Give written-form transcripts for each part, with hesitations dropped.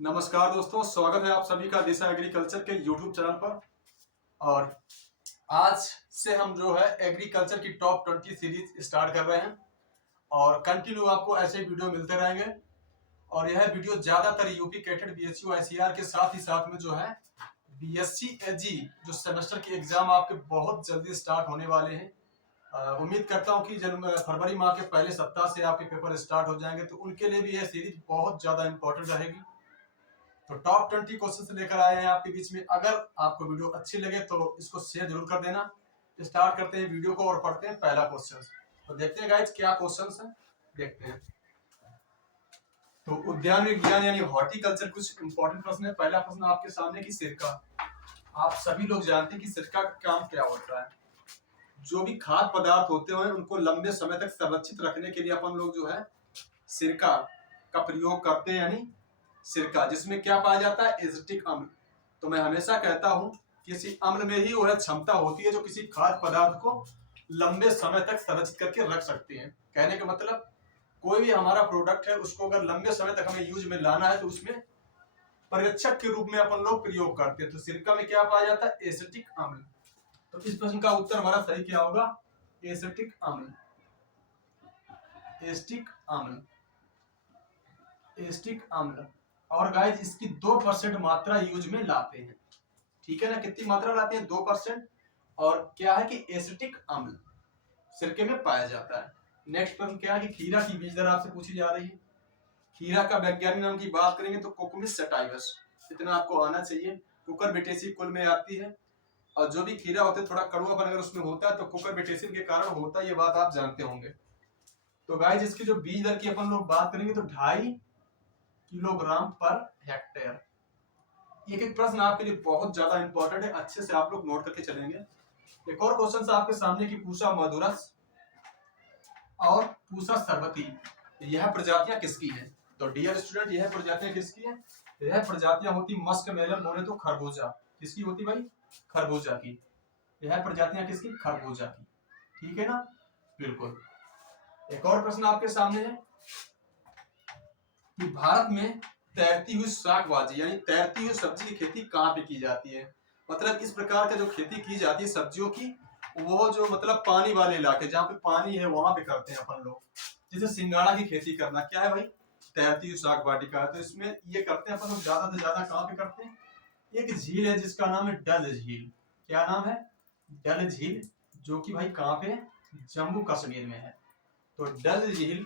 नमस्कार दोस्तों, स्वागत है आप सभी का दिशा एग्रीकल्चर के यूट्यूब चैनल पर। और आज से हम जो है एग्रीकल्चर की टॉप 20 सीरीज स्टार्ट कर रहे हैं और कंटिन्यू आपको ऐसे वीडियो मिलते रहेंगे। और यह वीडियो ज्यादातर यूपी कैटेड बीएसयू आईसीआर के साथ ही साथ में जो है बीएससी एजी जो सेमेस्टर के एग्जाम आपके बहुत जल्दी स्टार्ट होने वाले हैं। उम्मीद करता हूं कि फरवरी माह के पहले सप्ताह से आपके पेपर स्टार्ट हो जाएंगे, तो उनके लिए भी यह सीरीज बहुत ज्यादा इंपॉर्टेंट रहेगी। तो टॉप 20 क्वेश्चन लेकर आए हैं आपके बीच में। अगर आपको वीडियो अच्छी लगे तो इसको शेयर जरूर कर देना। स्टार्ट करते हैं वीडियो को और पढ़ते हैं पहला क्वेश्चन। तो देखते हैं गाइस क्या क्वेश्चन है, देखते हैं। तो उद्यान विज्ञान यानी हॉर्टिकल्चर कुछ इंपॉर्टेंट प्रश्न है। पहला प्रश्न आपके सामने की सिरका। आप सभी लोग जानते हैं कि सिरका का काम क्या होता है। जो भी खाद्य पदार्थ होते हैं उनको लंबे समय तक संरक्षित रखने के लिए अपन लोग जो है सिरका का प्रयोग करते हैं, यानी सिरका, जिसमें क्या पाया जाता है, एसिटिक अम्ल। तो मैं हमेशा कहता हूं किसी अम्ल में ही वह क्षमता होती है जो किसी खाद्य पदार्थ को लंबे समय तक संरक्षित करके रख सकती है। कहने का मतलब कोई भी हमारा प्रोडक्ट है उसको अगर लंबे समय तक हमें यूज में लाना है तो उसमें परिरक्षक के रूप में अपन लोग प्रयोग करते हैं। तो सिरका में क्या पाया जाता है, एसिटिक अम्ल। तो इस प्रश्न का उत्तर हमारा सही क्या होगा, एसिटिक अम्ल। एसिटिक अम्ल, एसिटिक अम्ल। और गाइस इसकी 2% मात्रा यूज में लाते हैं, ठीक है ना। कितनी मात्रा लाते हैं, 2%। और क्या है कि एसिटिक अम्ल सिरके में पाया जाता है। नेक्स्ट प्रश्न क्या है कि खीरा की बीज दर आपसे पूछी जा रही है। खीरा का वैज्ञानिक नाम की बात करेंगे तो कोकुमिस सटाइवस, इतना आपको आना चाहिए। कुकुरबिटेसी कुल में आती है। और जो भी खीरा होते हैं थोड़ा कड़वापन अगर उसमें होता है तो कुकुरबिटेसी के कारण होता है, ये बात आप जानते होंगे। तो गाइस इसकी जो बीज दर की अपन लोग बात करेंगे तो 2.5 किलोग्राम पर हेक्टेयर। एक एक प्रश्न आपके लिए बहुत ज्यादा इंपॉर्टेंट है, अच्छे से आप लोग नोट करके चलेंगे। एक और क्वेश्चन आपके सामने की पूसा मधुरस और पूसा सरबती, यह प्रजातियां किसकी हैं। तो डियर स्टूडेंट, यह प्रजातियां किसकी हैं, यह प्रजातियां होती मस्क मेलन बोले तो खरबूजा। किसकी होती भाई, खरबूजा की। यह प्रजातियां किसकी, खरबूजा की, ठीक है ना, बिल्कुल। एक और प्रश्न आपके सामने है कि भारत में तैरती हुई शाक भाजी यानी तैरती हुई सब्जी की खेती कहाँ पे की जाती है। मतलब इस प्रकार की जो खेती की जाती है सब्जियों की, वो जो मतलब पानी वाले इलाके जहाँ पे पानी है वहां पे करते हैं अपन लोग। जैसे सिंगाड़ा की खेती करना क्या है भाई, तैरती हुई शाक वाटिका है। तो इसमें ये करते हैं अपन लोग ज्यादा से ज्यादा कहाँ पे करते हैं, एक झील है जिसका नाम है डल झील। क्या नाम है, डल झील, जो कि भाई कहाँ पे, जम्मू कश्मीर में है। तो डल झील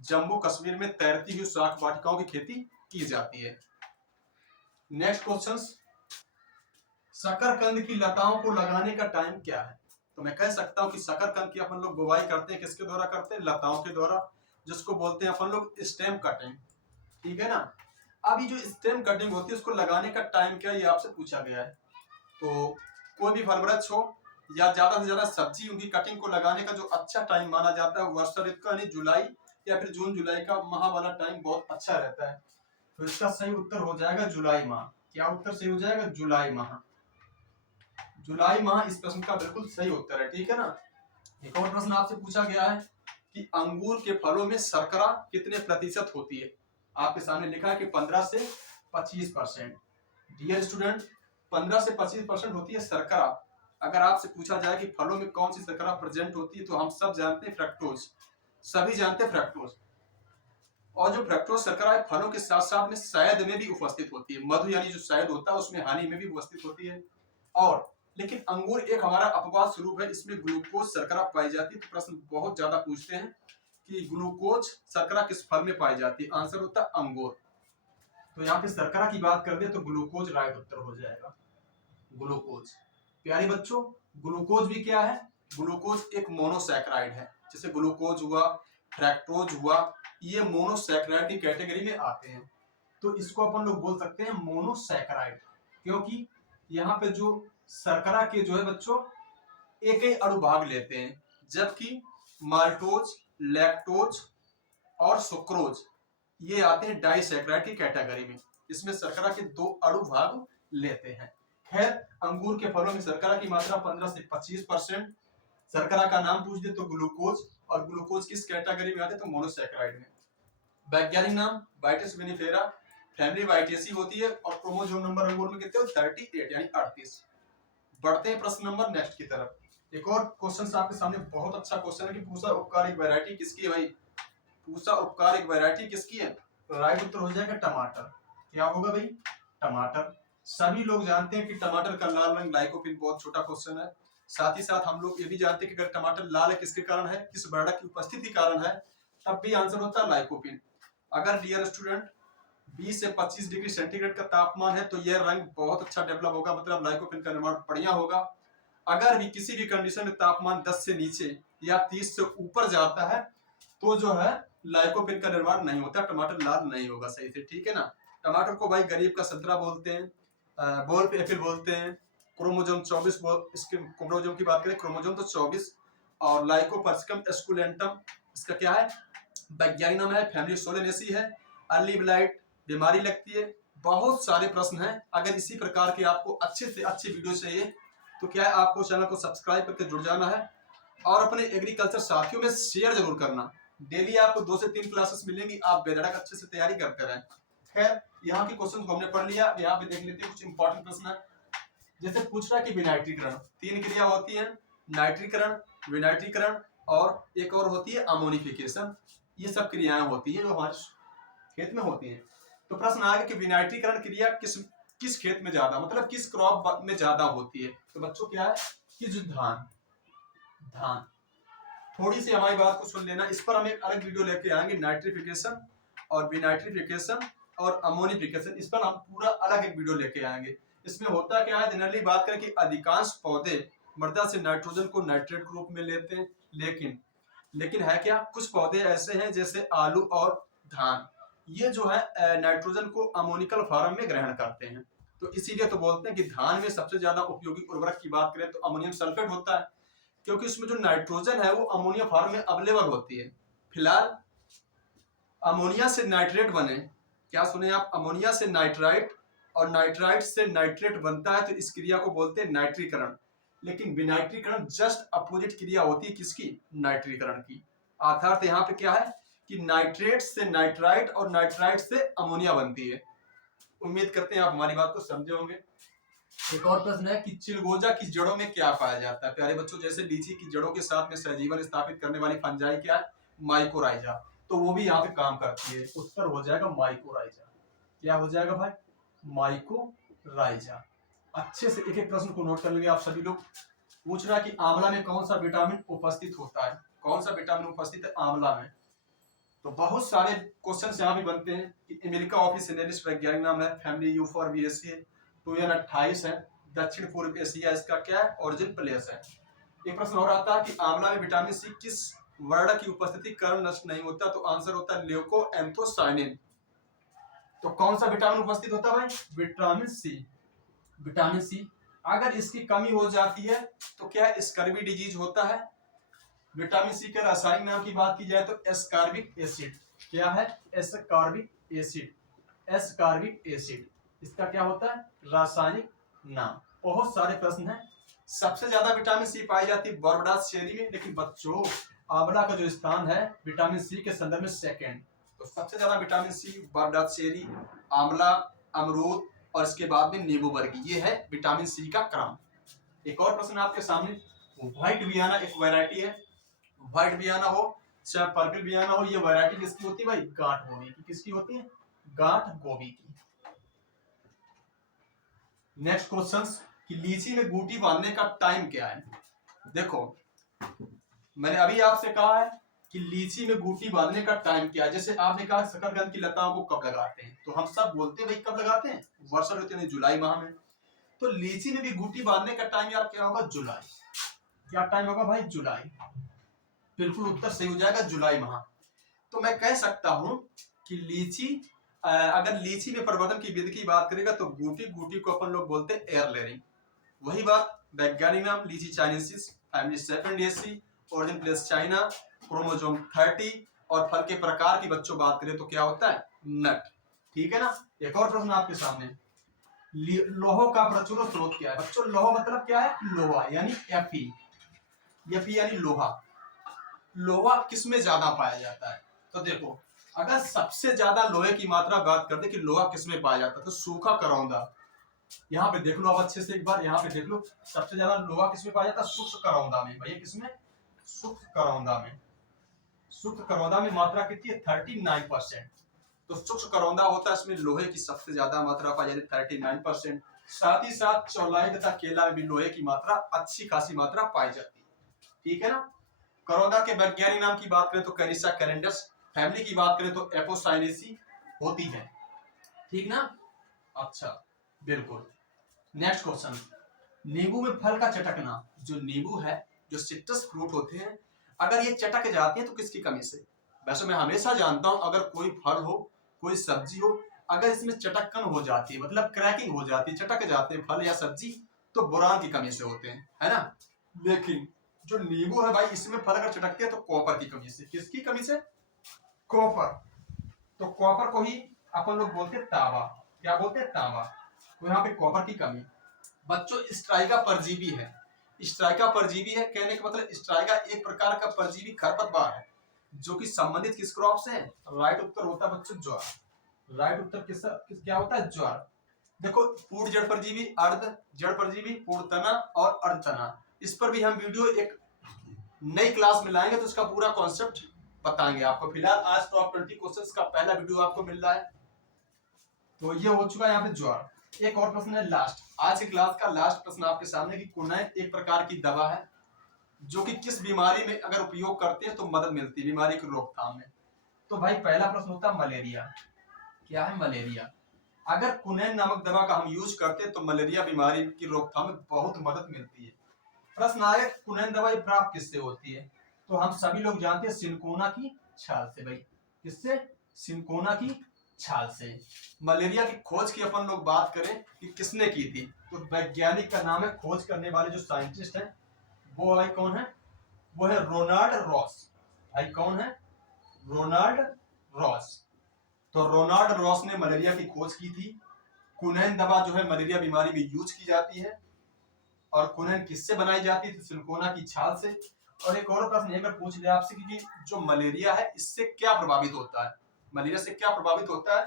जम्मू कश्मीर में तैरती हुई शाक वाटिकाओं की खेती की जाती है। नेक्स्ट क्वेश्चन, शकरकंद की लताओं को लगाने का टाइम क्या है। तो मैं कह सकता हूं कि शकरकंद की अपन लोग बुवाई करते हैं, किसके द्वारा करते हैं, लताओं के द्वारा, जिसको बोलते हैं अपन लोग स्टेम कटिंग, ठीक है ना। अब ये जो स्टेम कटिंग होती है उसको लगाने का टाइम क्या, ये आपसे पूछा गया है। तो कोई भी फल वृक्ष हो या ज्यादा से ज्यादा सब्जी, उनकी कटिंग को लगाने का जो अच्छा टाइम माना जाता है वर्षा ऋतु का, यानी जुलाई या फिर जून जुलाई का माह वाला टाइम बहुत अच्छा रहता है। तो इसका सही उत्तर हो जाएगा जुलाई माह। क्या उत्तर सही हो जाएगा, जुलाई माह। जुलाई माह इस प्रश्न का बिल्कुल सही उत्तर है, ठीक है ना। एक और प्रश्न आपसे पूछा गया है कि अंगूर के फलों में शर्करा कितने प्रतिशत होती है। आपके सामने लिखा है कि 15 से 25%। डियर स्टूडेंट, 15 से 25% होती है शर्करा। अगर आपसे पूछा जाए कि फलों में कौन सी शर्करा प्रेजेंट होती है तो हम सब जानते हैं फ्रक्टोज, सभी जानते हैं फ्रक्टोज। और जो फ्रक्टोज शर्करा है फलों के साथ साथ में शहद में भी उपस्थित होती है। मधु यानी जो शहद होता है उसमें हनी में भी उपस्थित होती है। और लेकिन अंगूर एक हमारा अपवाद स्वरूप है, इसमें ग्लूकोज शर्करा पाई जाती है। तो प्रश्न बहुत ज्यादा पूछते हैं कि ग्लूकोज शर्करा किस फल में पाई जाती है, आंसर होता है अंगूर। तो यहाँ पे शर्करा की बात कर दे तो ग्लूकोज राइट उत्तर हो जाएगा, ग्लूकोज। प्यारे बच्चों, ग्लूकोज भी क्या है, ग्लूकोज एक मोनोसैकेराइड है। जैसे ग्लूकोज हुआ, फ्रैक्टोज हुआ, ये मोनोसैकेराइड की कैटेगरी में आते हैं। तो इसको अपन लोग बोल सकते हैं मोनोसैकेराइड, क्योंकि यहाँ पे जो शर्करा के जो है बच्चों एक ही अणुभाग लेते हैं, जबकि माल्टोज, लैक्टोज और सुक्रोज ये आते हैं डाइसैकेराइड की कैटेगरी में। इसमें शर्करा के 2 अणुभाग लेते हैं। खैर, अंगूर के फलों में शर्करा की मात्रा 15 से 25%। शर्करा का नाम पूछ दे तो ग्लूकोज, और ग्लूकोज किस कैटेगरी में आते हैं तो मोनोसैकेराइड में। वैज्ञानिक नाम बाइटिस विनिफेरा, फैमिली वाइटेसी होती है और क्रोमोसोम नंबर अंगूर में कितने हो 38 यानी 38। बढ़ते हैं प्रश्न नंबर नेक्स्ट की तरफ। एक और क्वेश्चन आपके सामने बहुत अच्छा क्वेश्चन है कि पूसा उपकार एक वैरायटी किसकी है भाई? पूसा उपकार एक वैरायटी किसकी है? तो राइट उत्तर हो जाएगा टमाटर। क्या होगा भाई? टमाटर। सभी लोग जानते हैं कि टमाटर का लाल रंग लाइकोपिन, बहुत छोटा क्वेश्चन है। साथ ही साथ हम लोग ये भी जानते हैं कि अगर टमाटर लाल है किसके कारण है, किस वर्णक की उपस्थिति कारण है, तब भी आंसर होता है लाइकोपिन। अगर डियर स्टूडेंट 20 से 25 डिग्री सेंटीग्रेड का तापमान है तो यह रंग बहुत अच्छा डेवलप होगा, मतलब लाइकोपिन का निर्माण बढ़िया होगा। अगर भी किसी भी कंडीशन में तापमान 10 से नीचे या 30 से ऊपर जाता है तो जो है लाइकोपिन का निर्माण नहीं होता, टमाटर लाल नहीं होगा सही से, ठीक है ना। टमाटर को भाई गरीब का संतरा बोलते हैं, बॉल पे एप्पल बोलते हैं। क्रोमोजोम 24, इसके क्रोमोजोम की बात करें, क्रोमोजोम तो 24। और लाइकोपर्सिकम एस्कुलेंटम इसका क्या है? वैज्ञानिक नाम है, फैमिली सोलेनेसी है। अर्ली ब्लाइट बीमारी लगती है। बहुत सारे प्रश्न हैं। अगर इसी प्रकार के आपको अच्छे से अच्छे वीडियो चाहिए तो क्या है, आपको चैनल को सब्सक्राइब करके जुड़ जाना है और अपने एग्रीकल्चर साथियों में शेयर जरूर करना। डेली आपको 2 से 3 क्लासेस मिलेंगी, आप बेधड़क अच्छे से तैयारी करते रहें। खैर, यहाँ के क्वेश्चन को हमने पढ़ लिया, यहाँ पे देख लेते हैं कुछ इंपॉर्टेंट प्रश्न है। जैसे पूछ रहा है कि विनाइट्रीकरण, 3 क्रिया होती है, नाइट्रीकरण, विनाइट्रीकरण और एक और होती है अमोनिफिकेशन। ये सब क्रियाएं होती है जो हमारे खेत में होती है। तो प्रश्न आएगा कि विनाइट्रीकरण क्रिया किस खेत में ज्यादा, मतलब किस क्रॉप में ज्यादा होती है? तो बच्चों क्या है कि जो धान। थोड़ी सी हमारी बात को सुन लेना, इस पर हम एक अलग वीडियो लेके आएंगे, नाइट्रिफिकेशन और विनाइट्रिफिकेशन और अमोनिफिकेशन, इस पर हम पूरा अलग एक वीडियो लेके आएंगे। इसमें होता क्या है, जनरली बात करें कि अधिकांश पौधे मृदा से नाइट्रोजन को नाइट्रेट के रूप में लेते हैं, लेकिन है क्या, कुछ पौधे ऐसे हैं जैसे आलू और धान, ये जो है नाइट्रोजन को अमोनिकल फॉर्म में ग्रहण करते हैं। तो इसीलिए तो बोलते हैं कि धान में सबसे ज्यादा उपयोगी उर्वरक की बात करें तो अमोनियम सल्फेट होता है, क्योंकि उसमें जो नाइट्रोजन है वो अमोनिया फॉर्म में अवेलेबल होती है। फिलहाल अमोनिया से नाइट्रेट बने, क्या सुने आप, अमोनिया से नाइट्राइट और नाइट्राइट से नाइट्रेट बनता है, तो इस क्रिया को बोलते हैं नाइट्रीकरण। लेकिन विनाइट्रीकरण जस्ट अपोजिट क्रिया होती है किसकी, नाइट्रीकरण की। अर्थात यहाँ पे क्या है कि नाइट्रेट से नाइट्राइट और नाइट्राइट से अमोनिया बनती है। उम्मीद करते हैं आप हमारी बात को समझे होंगे। एक और प्रश्न है कि चिलगोजा की जड़ों में क्या पाया जाता है? प्यारे बच्चों, जैसे लीची की जड़ों के साथ में सहजीवन स्थापित करने वाली फंजाई क्या है, माइकोराइजा, तो वो भी यहाँ पे काम करती है। उत्तर हो जाएगा माइकोराइजा। क्या हो जाएगा भाई, माइकोराइजा। अच्छे से एक एक प्रश्न को नोट कर लेंगे आप सभी लोग। पूछ रहा है कि आंवला में कौन सा विटामिन उपस्थित होता है, कौन सा विटामिन उपस्थित है आंवला में? तो बहुत सारे क्वेश्चन यहाँ भी बनते हैं कि अमेरिका ऑफिस एनालिस्ट वैज्ञानिक नाम है, फैमिली U4BAC 2N28 है, दक्षिण पूर्व एशिया इसका क्या है, ओरिजिन प्लेस है। एक प्रश्न और आता है कि आंवला में विटामिन सी किस वर्ण की उपस्थिति कारण नष्ट नहीं होता? तो आंसर होता है ल्यूकोएंथोसाइनिन। तो कौन सा विटामिन उपस्थित होता है भाई, विटामिन सी। विटामिन सी अगर इसकी कमी हो जाती है तो क्या स्कर्वी डिजीज होता है। विटामिन सी के रासायनिक नाम की बात की जाए तो एस्कॉर्बिक एसिड। क्या है, एस्कॉर्बिक एसिड, एस्कॉर्बिक एसिड इसका क्या होता है, रासायनिक नाम। बहुत सारे प्रश्न हैं। सबसे ज्यादा विटामिन सी पाई जाती है बरबडास चेरी में, लेकिन बच्चों आंवला का जो स्थान है विटामिन सी के संदर्भ में सेकंड। तो सबसे ज्यादा विटामिन सी बरबडास चेरी, आंवला, अमरूद और इसके बाद में नींबू वर्गी, ये है विटामिन सी का क्रम। एक और प्रश्न आपके सामने, व्हाइट बियाना एक वैरायटी है, व्हाइट बियाना हो चाहे पर्पल बियाना हो, ये वैरायटी किसकी होती है भाई, गांठ गोभी की। किसकी होती है, गांठ गोभी की। नेक्स्ट क्वेश्चन कि लीची में बूटी बांधने का टाइम क्या है? देखो मैंने अभी आपसे कहा है कि लीची में बूटी बांधने का टाइम क्या है। जैसे आपने कहा शकरकंद की लताओं को कब लगाते हैं, तो हम सब बोलते हैं भाई कब लगाते हैं, वर्षा ऋतु यानी जुलाई माह में। तो लीची में भी बूटी बांधने का टाइम यार क्या होगा, जुलाई। क्या टाइम होगा भाई, जुलाई। बिल्कुल उत्तर सही हो जाएगा, जुलाई माह। तो मैं कह सकता हूं कि लीची, अगर लीची में प्रवर्धन की विधि की बात करेगा तो बूटी को अपन लोग बोलते हैं एयर लेयरिंग। वही बात, वैज्ञानिक नाम Litchi chinensis, family Sapindaceae, origin place China, chromosome 30 और फल के प्रकार की बच्चों बात करें तो क्या होता है, नट। ठीक है ना। एक और प्रश्न आपके सामने, लोहो का प्रचुर स्रोत क्या है? बच्चों लोहो मतलब क्या है, लोहा यानी Fe, यानी लोहा। लोहा किस में ज्यादा पाया जाता है? तो देखो अगर सबसे ज्यादा लोहे की मात्रा बात करते कि लोहा किसमें पाया जाता है, तो सूखा करौंदा। यहाँ पे देख लो आप अच्छे से एक बार, यहाँ पे देख लो सबसे ज्यादा लोहा किसमें पाया जाता है, शुष्क करौंदा में। भैया किसमें, शुष्क करौंदा में। शुष्क करौंदा में मात्रा कितनी है, 39%। तो शुष्क करौंदा होता है, इसमें लोहे की सबसे ज्यादा मात्रा पाई जाती है 39%। साथ ही साथ चौलाई तथा केला में भी लोहे की मात्रा अच्छी खासी मात्रा पाई जाती है। ठीक है ना। करौंदा के वैज्ञानिक नाम की बात करें तो कैरिसा कैलेंडस, फैमिली की बात करें तो एपोसाइनेसी होती है। ठीक ना। अच्छा बिल्कुल। नेक्स्ट क्वेश्चन, नींबू में फल का चटकना। जो नींबू है, जो सिट्रस फ्रूट होते हैं, अगर ये चटक जाते हैं तो किसकी कमी से। वैसे मैं हमेशा जानता हूं अगर कोई फल हो, कोई सब्जी हो, अगर इसमें चटक्कन हो जाती है, मतलब क्रैकिंग हो जाती है, चटक जाते हैं फल या सब्जी, तो बोरान की कमी से होते हैं, है ना। लेकिन जो नींबू है भाई, इसमें फल अगर चटकते हैं तो कॉपर की कमी से। किसकी कमी से, कॉपर। तो कॉपर को ही अपन लोग बोलते हैं तांबा। क्या बोलते हैं, तांबा। तो यहाँ पे कॉपर की कमी। बच्चों स्ट्राइका परजीवी है। स्ट्राइका परजीवी है कहने का मतलब, स्ट्राइका एक प्रकार का परजीवी खरपतवार है जो कि संबंधित किस क्रॉप से है। राइट उत्तर होता है बच्चों ज्वार। राइट उत्तर क्या होता है, ज्वार। देखो पूर्ण जड़ परजीवी, अर्ध जड़ परजीवी, पूर्ण तना और अर्ध तना, इस पर भी हम वीडियो एक नई क्लास में लाएंगे, तो इसका पूरा कॉन्सेप्ट बताएंगे आपको। फिलहाल आज टॉप 20 क्वेश्चंस का पहला वीडियो आपको मिल रहा है। तो ये हो चुका है यहाँ पे ज्वार। एक और प्रश्न है लास्ट, आज की क्लास का लास्ट प्रश्न आपके सामने कि कुनैन एक प्रकार की दवा है जो कि किस बीमारी में अगर उपयोग करते हैं तो मदद मिलती है, बीमारी की रोकथाम में। तो भाई पहला प्रश्न होता है मलेरिया। क्या है, मलेरिया। अगर कुनैन नामक दवा का हम यूज करते हैं तो मलेरिया बीमारी की रोकथाम में बहुत मदद मिलती है। प्रश्न आए कुनैन दवाई प्राप्त किससे होती है, तो हम सभी लोग जानते हैं सिनकोना की छाल से। भाई किससे, सिनकोना की छाल से। मलेरिया की खोज की अपन लोग बात करें कि किसने की थी, तो वैज्ञानिक का नाम है, खोज करने वाले जो साइंटिस्ट हैं वो भाई कौन है, वो है रोनाल्ड रॉस। भाई कौन है, रोनाल्ड रॉस। तो रोनाल्ड रॉस ने मलेरिया की खोज की थी। कुनैन दवा जो है मलेरिया बीमारी में यूज की जाती है। और कुनैन किससे बनाई जाती थी, सिनकोना की छाल से। और एक और प्रश्न अगर पूछ लिया आपसे कि जो मलेरिया है इससे क्या प्रभावित होता है, मलेरिया से क्या प्रभावित होता है,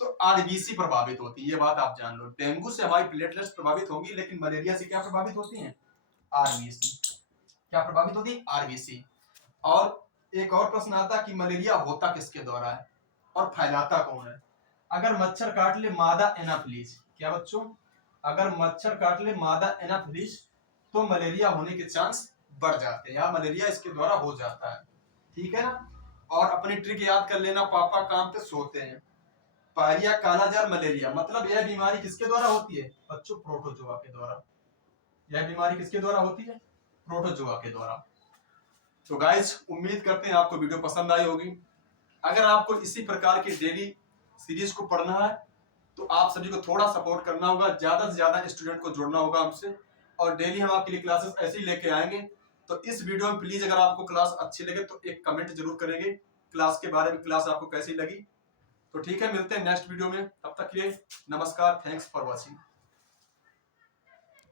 तो आरबीसी प्रभावित होती है। ये बात आप जान लो, डेंगू से हमारी प्लेटलेट्स प्रभावित होंगी, लेकिन मलेरिया से क्या प्रभावित होती हैं, आरबीसी। क्या प्रभावित होती है, आरबीसी। और एक और प्रश्न आता है कि मलेरिया होता किसके द्वारा है और फैलाता कौन है। अगर मच्छर काट ले मादा एनाफिलीज, क्या बच्चों, अगर मच्छर काट ले मादा एनाफिलीज तो मलेरिया होने के चांस बढ़ जाते हैं, या मलेरिया इसके द्वारा हो जाता है। ठीक है ना। और अपनी ट्रिक याद कर लेना, पापा काम पे सोते हैं। पायरिया, कालाजार, मलेरिया, मतलब यह बीमारी किसके द्वारा होती है बच्चों, प्रोटोजोआ के द्वारा। यह बीमारी किसके द्वारा होती है, प्रोटोजोआ के द्वारा। तो गाइस उम्मीद करते हैं आपको वीडियो पसंद आई होगी। अगर आपको इसी प्रकार की डेली सीरीज को पढ़ना है तो आप सभी को थोड़ा सपोर्ट करना होगा, ज्यादा से ज्यादा स्टूडेंट को जोड़ना होगा हमसे, और डेली हम आपके लिए क्लासेस ऐसे ही लेके आएंगे। तो इस वीडियो में प्लीज अगर आपको क्लास अच्छी लगे तो एक कमेंट जरूर करेंगे क्लास के बारे में, क्लास आपको कैसी लगी। तो ठीक है, मिलते हैं नेक्स्ट वीडियो में, तब तक के लिए नमस्कार, थैंक्स फॉर वॉचिंग।